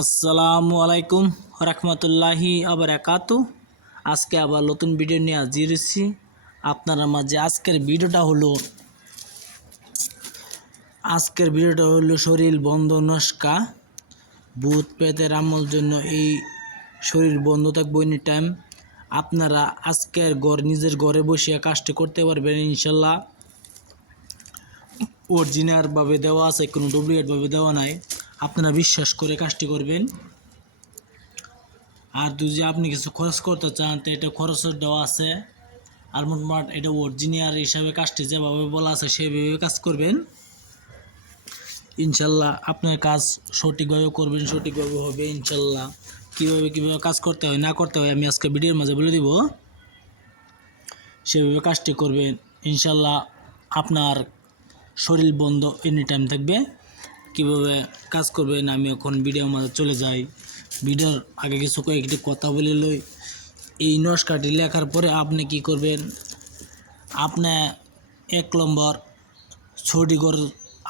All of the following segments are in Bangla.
আসসালামু আলাইকুম রহমতুল্লাহি আবার একাতু আজকে আবার নতুন ভিডিও নিয়ে হাজির হয়েছি। আপনারা মাঝে আজকের ভিডিওটা হলো, আজকের ভিডিওটা হলো শরীর বন্ধ নস্কা। ভূত পেতের আমল জন্য এই শরীর বন্ধ থাকবে এনি টাইম আপনারা আজকের ঘর, নিজের ঘরে বসে কাজটা করতে পারবেন ইনশাল্লাহ। অরিজিনালভাবে দেওয়া আছে, কোনো ডুপ্লিকেটভাবে দেওয়া নাই। আপনারা বিশ্বাস করে কাজটি করবেন। আর যদি আপনি কিছু খরচ করতে চান, তো এটা খরচের দেওয়া আছে। আর মোটমাট এটা অরিজিনাল হিসাবে কাজটি যেভাবে বলা আছে, সেভাবে কাজ করবেন। ইনশাল্লাহ আপনার কাজ সঠিকভাবে করবেন, সঠিকভাবে হবে, ইনশাল্লাহ। কীভাবে কীভাবে কাজ করতে হয়, না করতে হয়, আমি আজকে ভিডিওর মাঝে বলে দিব। সেভাবে কাজটি করবেন। ইনশাল্লাহ আপনার শরীর বন্ধ এনি টাইম থাকবে। কীভাবে কাজ করবেন আমি এখন ভিডিওর মাঝে চলে যাই। ভিডিওর আগে কিছু কয়েকটি কথা বলে লই। এই নস্কাটি লেখার পরে আপনি কি করবেন? আপনি এক নম্বর ছটিগড়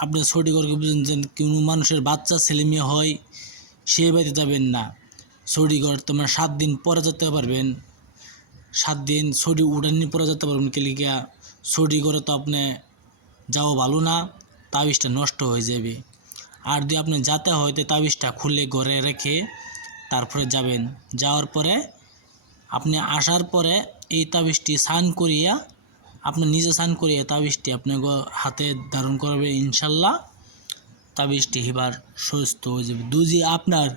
আপনি ছটিগড়কে বুঝেন যে কোনো মানুষের বাচ্চা, ছেলে মেয়ে হয় সেই বাড়িতে যাবেন না। ছটিগড় তোমার সাত দিন পরে যেতে পারবেন। সাত দিন ছটি উড়ানি পরে যেতে পারবেন কেলিকা ছটিগড়ে তো আপনি যাওয়া ভালো না তাবিজটা নষ্ট হয়ে যাবে। আর যদি আপনি যাতে হয়তো তাবিজটা খুলে ঘরে রেখে তারপরে যাবেন। যাওয়ার পরে আপনি আসার পরে এই তাবিজটি স্নান করিয়া, আপনি নিজে স্নান করিয়া তাবিজটি আপনি হাতে ধারণ করবে ইনশাল্লাহ। তাবিজটি এবার সুস্থ হয়ে যাবে। দুজি আপনার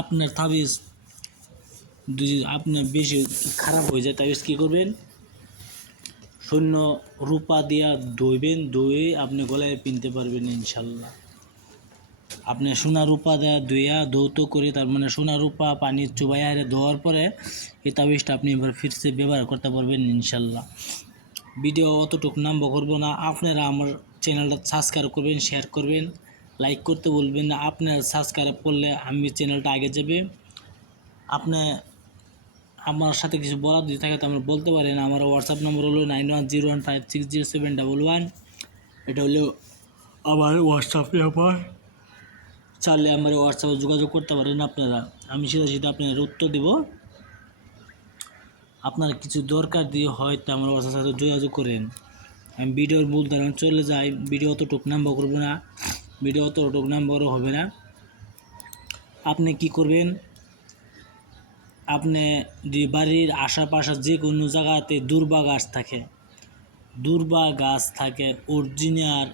আপনার তাবিজ, দুজি আপনার বেশি খারাপ হয়ে যায়, তাবিজ কী করবেন? শূন্য রূপা দিয়া ধুইবেন, ধুয়ে আপনি গলায় পিনতে পারবেন ইনশাল্লাহ। আপনি সোনা রূপা দেয়া ধুইয়া ধৌত করে, তার মানে সোনা রূপা পানি চুবাই হারে ধোয়ার পরে এই তাবিজটা আপনি এবার ফিরসে ব্যবহার করতে পারবেন ইনশাল্লাহ। ভিডিও অতটুকু নাম্ব করব না, আপনারা আমার চ্যানেলটা সাবস্ক্রাইব করবেন শেয়ার করবেন লাইক করতে বলবেন না। আপনারা সাবস্ক্রাইব করলে আমি চ্যানেলটা আগে যাবে। আপনি আমার সাথে কিছু বলার যদি থাকে তো আমরা বলতে পারেন। আমার হোয়াটসঅ্যাপ নম্বর হলো nine one zero one five six zero seven double one এটা হলো আমার হোয়াটসঅ্যাপ নাম্বার চাইলে আমার হোয়াটসঅ্যাপে যোগাযোগ করতে পারেন আপনারা। আমি সেটা সেটা আপনার উত্তর দেব। আপনার কিছু দরকার দিয়ে হয়তো আমার হোয়াটসঅ্যাপ সাথে যোগাযোগ করেন। আমি ভিডিওর মূল ধারণ চলে যাই। ভিডিও অতটুক নাম্বার করব না। ভিডিও অতটুক নাম্বারও হবে না। আপনি কি করবেন? আপনি যে বাড়ির আশেপাশে যে কোনো জায়গাতে দুর্বা গাছ থাকে, দুর্বা গাছ থাকে, অরিজিনাল,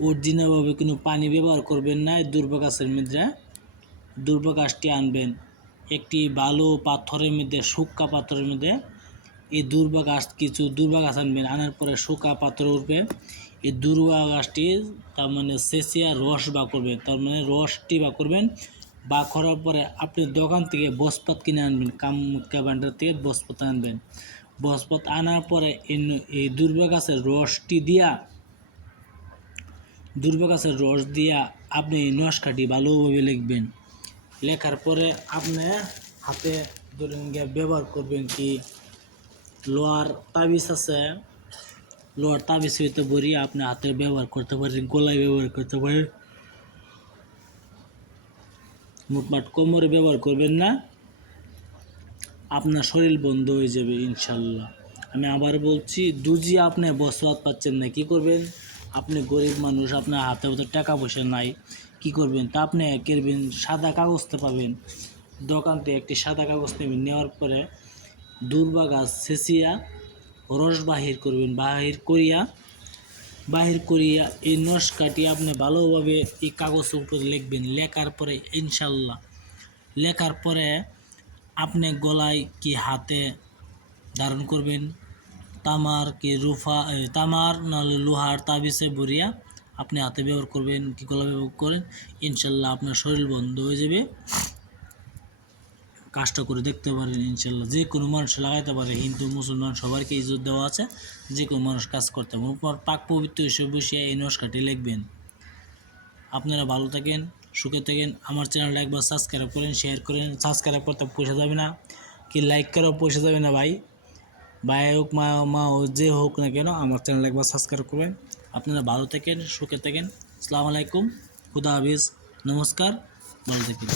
অরিজিনালভাবে কোনো পানি ব্যবহার করবেন না দুর্বা গাছের মধ্যে। দুর্বা গাছটি আনবেন, একটি ভালো পাথরের মধ্যে শুক্কা পাথরের মধ্যে। এই দুর্বা গাছ, কিছু দুর্বা গাছ আনবেন, আনার পরে শুকা পাথর উঠবে। এই দুর্বা গাছটি তার মানে সেচিয়া রস বা করবেন, তার মানে রসটি বা করবেন বা করার পরে আপনি দোকান থেকে বসপাত কিনে আনবেন কামুক্কা ভান্ডার থেকে বসপাত আনবেন। বসপাত আনার পরে এই- দুর্বা গাছের রসটি দিয়া দুর্বা গাছের রস দিয়া আপনি এই নস্কাটি ভালোভাবে লিখবেন। লেখার পরে আপনি হাতে ধরেন গিয়ে ব্যবহার করবেন কি, লোহার তাবিজ আছে। লোহার তাবিজ হইতে বড়ি আপনি হাতে ব্যবহার করতে পারেন, গলায় ব্যবহার করতে পারেন। মোটমাট কোমরে ব্যবহার করবেন না। আপনার শরীর বন্ধ হয়ে যাবে ইনশাল্লাহ। আমি আবার বলছি, দুজি আপনি বসবাদ পাচ্ছেন না, কি করবেন? আপনি গরিব মানুষ, আপনার হাতে হাতে টাকা পয়সা নাই, কি করবেন? তা আপনি কেরবেন, সাদা কাগজতে পাবেন। দোকান থেকে একটি সাদা কাগজ নেবেন, নেওয়ার পরে দুর্বা গাছ ছেঁচিয়া রস বাহির করবেন, বাহির করিয়া বাহির করিয়া এই নস কাটিয়ে আপনি ভালোভাবে এই কাগজের উপরে লিখবেন। লেখার পরে ইনশাল্লাহ লেখার পরে আপনি গলায় কি হাতে ধারণ করবেন? তামার কি রুফা তামার নাহলে লোহার তাবিজে বরিয়া আপনি হাতে ব্যবহার করবেন, কি গলা ব্যবহার করেন? ইনশাল্লাহ আপনার শরীর বন্ধ হয়ে যাবে। কাজটা করে দেখতে পারেন, ইনশাল্লাহ। যে কোনো মানুষ লাগাইতে পারে, হিন্দু, মুসলমান, সবারকে ইজ্জত দেওয়া আছে। যে কোনো মানুষ কাজ করতে পারে। উপর পাক পবিত্র হিসেবে বসিয়ে এই নস্কাটি লিখবেন। আপনারা ভালো থাকেন, সুখে থাকেন। আমার চ্যানেলটা একবার সাবস্ক্রাইব করেন শেয়ার করেন। সাবস্ক্রাইব করতে পয়সা যাবে না। কি লাইক করেও পয়সা যাবে না ভাই। ভাই হোক, মা মা হোক, যে হোক না কেন, আমার চ্যানেল একবার সাবস্ক্রাইব করবেন। আপনারা ভালো থাকেন, সুখে থাকেন। আসসালামু আলাইকুম। খুদা হাফিজ। নমস্কার। ভালো থাকেন।